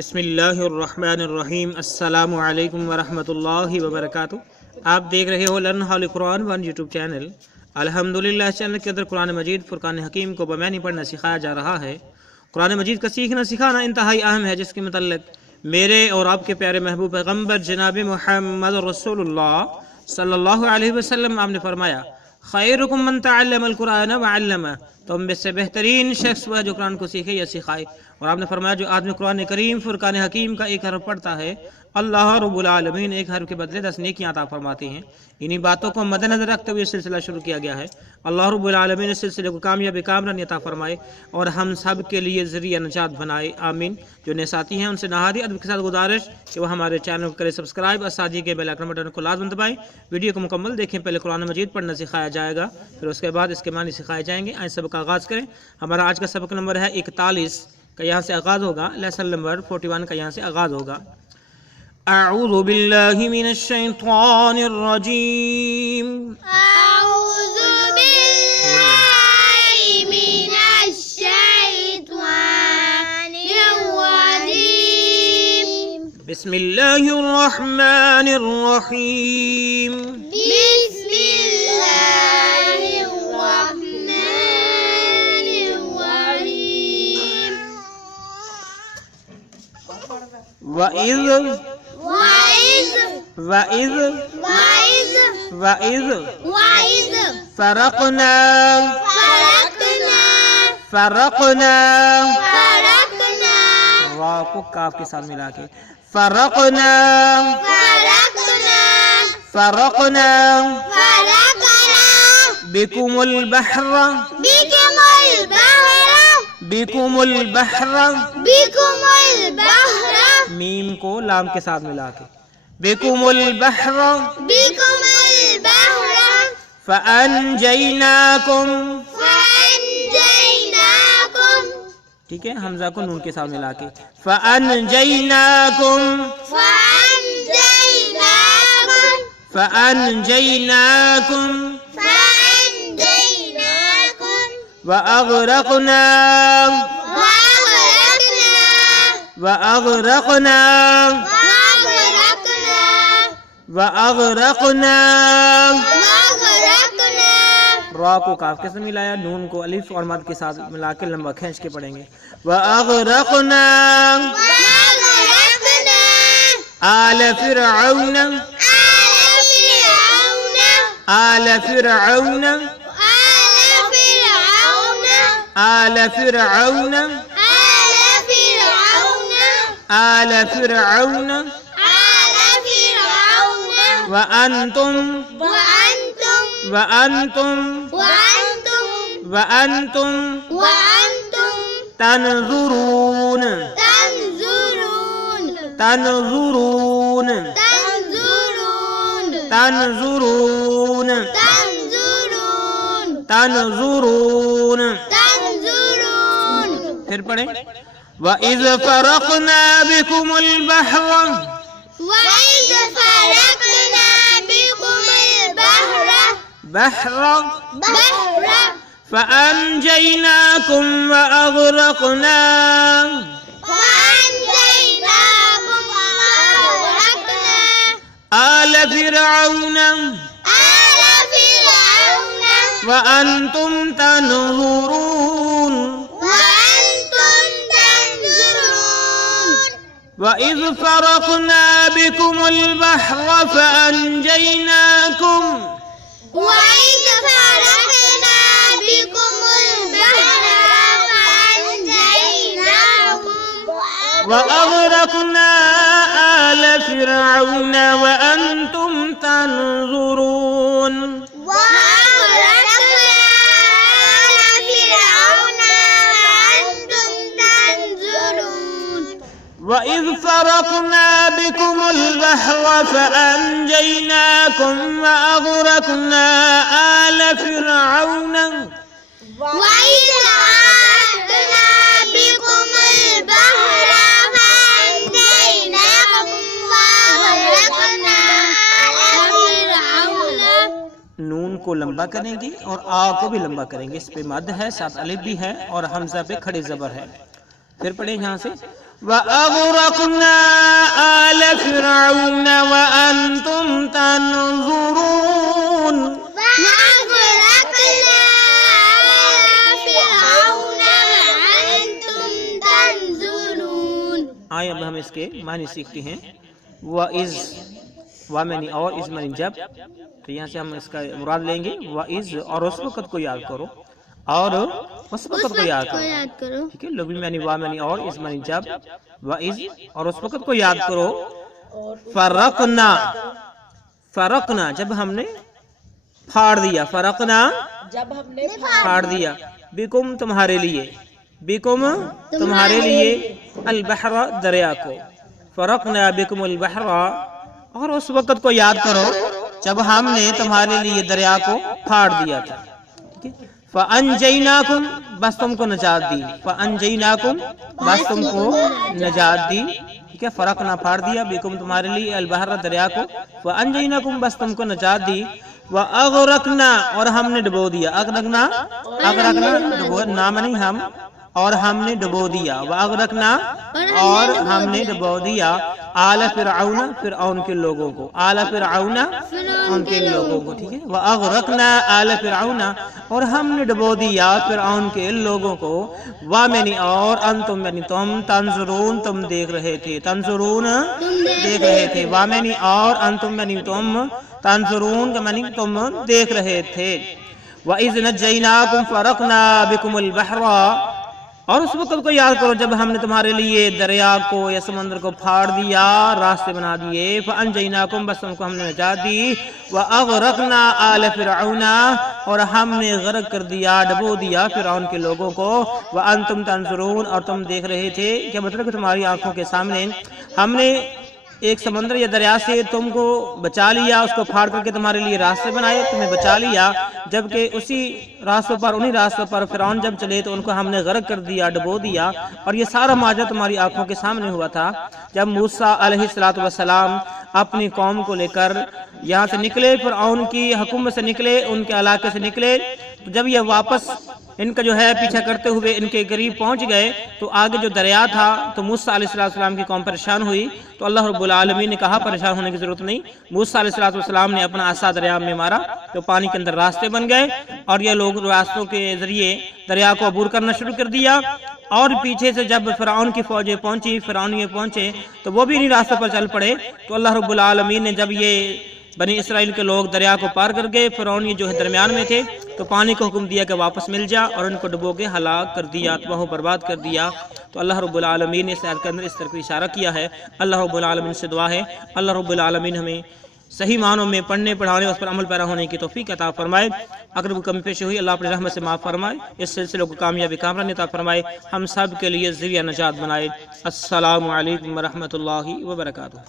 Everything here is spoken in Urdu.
بسم اللہ الرحمن الرحیم۔ السلام علیکم ورحمۃ اللہ وبرکاتہ۔ آپ دیکھ رہے ہو لرن ہال قرآن ون یوٹیوب چینل۔ الحمدللہ اس چینل کے اندر قرآن مجید فرقان حکیم کو بمعنی پڑھنا سکھایا جا رہا ہے۔ قرآن مجید کا سیکھنا سکھانا انتہائی اہم ہے، جس کے متعلق میرے اور آپ کے پیارے محبوب پیغمبر جناب محمد رسول اللہ صلی اللہ علیہ وسلم آپ نے فرمایا، خیرکم من تعلم القرآن وعلمہ، تم میں سے بہترین شخص وہ ہے جو قرآن کو سیکھے یا سکھائے۔ اور آپ نے فرمایا جو آدمی قرآن کریم فرقان حکیم کا ایک حرف پڑھتا ہے، اللہ رب العالمین ایک حرف کے بدلے 10 نیکیاں عطا فرماتے ہیں۔ انہی باتوں کو مد نظر رکھتے ہوئے یہ سلسلہ شروع کیا گیا ہے۔ اللہ رب العالمین اس سلسلے کو کامیاب کامرانی عطا فرمائے اور ہم سب کے لیے ذریعہ نجات بنائے، آمین۔ جو نئے ساتھی ہیں ان سے نہادی ادب کے ساتھ گزارش کہ وہ ہمارے چینل کو کرے سبسکرائب اور ساتھ ہی کے بیل آئیکن بٹن کو لازم دبائیں۔ ویڈیو کو مکمل دیکھیں، پہلے قرآن مجید پڑھنا سکھایا جائے گا، پھر اس کے بعد اس کے معنی سکھائے جائیں گے۔ آئیں سبق کا آغاز کریں۔ ہمارا آج کا سبق نمبر ہے 41 کا، یہاں سے آغاز ہوگا۔ لیسن نمبر 41 کا یہاں سے آغاز ہوگا۔ اعوذ باللہ من الشیطان الرجیم، أعوذ بالله من الشيطان الرجيم، بسم اللہ الرحمن الرحیم۔ بسم الله الرحمن الرحيم، وَإِذْ وَإِذْ فرقنا را کو کاف کے ساتھ ملا کے فرقنا بكم البحر میم کو لام کے ساتھ ملا کے بكم البحر فأنجيناكم، ٹھیک ہے، حمزہ کو نون کے ساتھ ملا کے فأنجيناكم وأغرقنا را کو کاف کے ساتھ ملایا، نون کو الف اور مد کے ساتھ ملا کے لمبا کھینچ کے پڑھیں گے وأغرقنا آل فرعون وأنتم تنظرون پھر پڑھیں وَإِذْ فَرَقْنَا بِكُمُ الْبَحْرَ فأنجيناكم وأغرقنا آل فرعون وأنتم تنظرون وإذ فرقنا بكم البحر فأنجيناكم وأغرقنا آل فرعون وأنتم تنظرون وإذ فرقنا بكم البحر فأنجيناكم وأغرقنا آل فرعون نون کو لمبا کریں گے اور آ کو بھی لمبا کریں گے. اس پہ مد ہے، ساتھ الف بھی ہے اور حمزہ پہ کھڑے زبر ہے. پھر پڑھیں یہاں سے وَأَغْرَقْنَا آلَ فِرْعَوْنَ وَأَنْتُمْ تَنْظُرُونَ وَأَغْرَقْنَا آلَ فِرْعَوْنَ وَأَنْتُمْ تَنْظُرُونَ۔ آئے اب ہم اس کے معنی سیکھتے ہیں۔ وَإِذْ وَمَنِ اور اِذْ منی جب، تو یہاں سے ہم اس کا مراد لیں گے وَإِذْ اور اس وقت کو یاد کرو، اور اس وقت کو یاد کرو، ٹھیک ہے۔ لغوی معنی وَمَنِ اور اِذْ منی جب، وَإِذْ اور اس وقت کو یاد کرو، فرقنا جب ہم نے پھاڑ دیا، فرقنا جب ہم نے پھاڑ دیا، بکم تمہارے لیے، بکم تمہارے لیے، البحر دریا کو، فرقنا بکم البحر، اور اس وقت کو یاد کرو جب ہم نے تمہارے لیے دریا کو پھاڑ دیا تھا، ٹھیک ہے۔ فَأَنْجَيْنَاكُمْ بس تم کو نجات دی، فَأَنْجَيْنَاكُمْ بس تم کو نجات دی، ٹھیک ہے۔ فرقنا پھاڑ دیا، بکم تمہارے لیے، البحر دریا کو، فَأَنْجَيْنَاكُمْ بس تم کو نجات دی، وَأَغْرَقْنَا اور ہم نے ڈبو دیا، اغرقنا ڈبو، نام نہیں ہم، اور ہم نے ڈبو دیا، وَأَغْرَقْنَا اور ہم نے ڈبو دیا، آل فرعون فرعون کے لوگوں کو، آل فرعون ان کے لوگوں کو، ٹھیک ہے۔ وَأَغْرَقْنَا آل فرعون اور ہم نے ڈبو دیا فرعون کے لوگوں کو، وَمَنِ اور انتم یعنی تم، تنظرون تم دیکھ رہے تھے، تنظرون دیکھ رہے تھے، وَمَنِ اور انتم یعنی تم، تنظرون یعنی تم دیکھ رہے تھے، وَإِذْ نَجَّيْنَاكُمْ فَرَقْنَا بِكُمُ الْبَحْرَ اور اس وقت کو یاد کرو جب ہم نے تمہارے لیے دریا کو یا سمندر کو پھاڑ دیا، راستے بنا دیے، فَأَنْجَيْنَاكُمْ بس تم کو ہم نے نجات دی، وَأَغْرَقْنَا آلَ فِرْعَوْنَ اور ہم نے غرق کر دیا، ڈبو دیا فرعون کے لوگوں کو، وَأَنْتُمْ تَنْظُرُونَ اور تم دیکھ رہے تھے، کیا مطلب کہ تمہاری آنکھوں کے سامنے ہم نے ایک سمندر یا دریا سے تم کو بچا لیا، اس کو پھاڑ کر کے تمہارے لیے راستے بنائے، تمہیں بچا لیا، جبکہ اسی راستوں پر، انہی راستوں پر فرعون جب چلے تو ان کو ہم نے غرق کر دیا، ڈبو دیا، اور یہ سارا ماجرا تمہاری آنکھوں کے سامنے ہوا تھا جب موسیٰ علیہ السلام اپنی قوم کو لے کر یہاں سے نکلے، فرعون کی حکومت سے نکلے، ان کے علاقے سے نکلے، تو جب یہ واپس ان کا جو ہے پیچھا کرتے ہوئے ان کے قریب پہنچ گئے تو آگے جو دریا تھا تو موسیٰ علیہ السلام کی قوم پریشان ہوئی، تو اللہ رب العالمین نے کہا پریشان ہونے کی ضرورت نہیں، موسیٰ علیہ السلام نے اپنا عصا دریا میں مارا تو پانی کے اندر راستے بن گئے، اور یہ لوگ راستوں کے ذریعے دریا کو عبور کرنا شروع کر دیا، اور پیچھے سے جب فرعون کی فوجیں پہنچی، فرعونیے پہنچے تو وہ بھی انہی راستوں پر چل پڑے، تو اللہ رب العالمین نے جب یہ بنی اسرائیل کے لوگ دریا کو پار کر گئے، فرعونی جو ہے درمیان میں تھے، تو پانی کو حکم دیا کہ واپس مل جا، اور ان کو ڈبو کے ہلاک کر دیا، تباہ و برباد کر دیا۔ تو اللہ رب العالمین نے اس آیت کے اندر اس طرح اشارہ کیا ہے۔ اللہ رب العالمین سے دعا ہے اللہ رب العالمین ہمیں صحیح معنوں میں پڑھنے پڑھانے اور اس پر عمل پیرا ہونے کی توفیق عطا فرمائے، اگر وہ کمی پیشی ہوئی اللہ اپنی رحمت سے معاف فرمائے، اس سلسلے کو کامیابی کامرانی عطا فرمائے، ہم سب کے لیے ذریعہ نجات بنائے۔ السلام علیکم ورحمۃ اللہ وبرکاتہ۔